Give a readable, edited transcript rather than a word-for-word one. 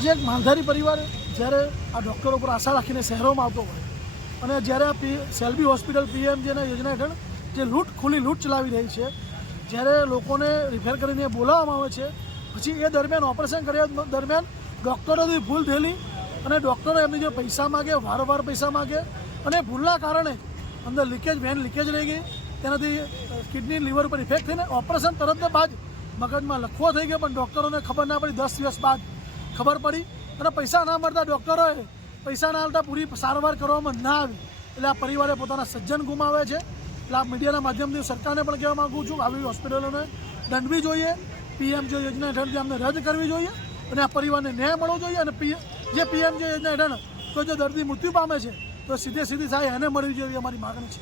આજે એક માલધારી પરિવાર જ્યારે આ ડૉક્ટરો પર આશા રાખીને શહેરોમાં આવતો હોય અને જ્યારે આ સેલ્બી હોસ્પિટલ પીએમજેના યોજના હેઠળ જે ખુલ્લી લૂંટ ચલાવી રહી છે, જ્યારે લોકોને રિફેર કરીને બોલાવવામાં આવે છે, પછી એ દરમિયાન ઓપરેશન કર્યા દરમિયાન ડૉક્ટરોથી ભૂલ થયેલી અને ડૉક્ટરો એમની જે પૈસા માગે, વારંવાર પૈસા માગે અને ભૂલના કારણે અંદર વેન લીકેજ રહી ગઈ, તેનાથી કિડની લીવર પર ઇફેક્ટ થઈને ઓપરેશન તરત બાદ મગજમાં લખવો થઈ ગયો, પણ ડૉક્ટરોને ખબર ના પડી. 10 દિવસ બાદ ખબર પડી અને પૈસા ના મળતા ડૉક્ટરોએ પૈસા ના આવતા પૂરી સારવાર કરવામાં ના આવી. એટલે આ પરિવારે પોતાના સજ્જન ગુમાવે છે. એટલે આ મીડિયાના માધ્યમથી સરકારને પણ કહેવા માગું છું કે આવી હોસ્પિટલોને દંડવી જોઈએ, પીએમજે યોજના હેઠળથી અમને રદ કરવી જોઈએ અને આ પરિવારને ન્યાય મળવો જોઈએ. અને જે પીએમજે યોજના હેઠળ કોઈ જો દર્દી મૃત્યુ પામે છે તો સીધી સહાય એને મળવી જોઈએ, અમારી માગણી છે.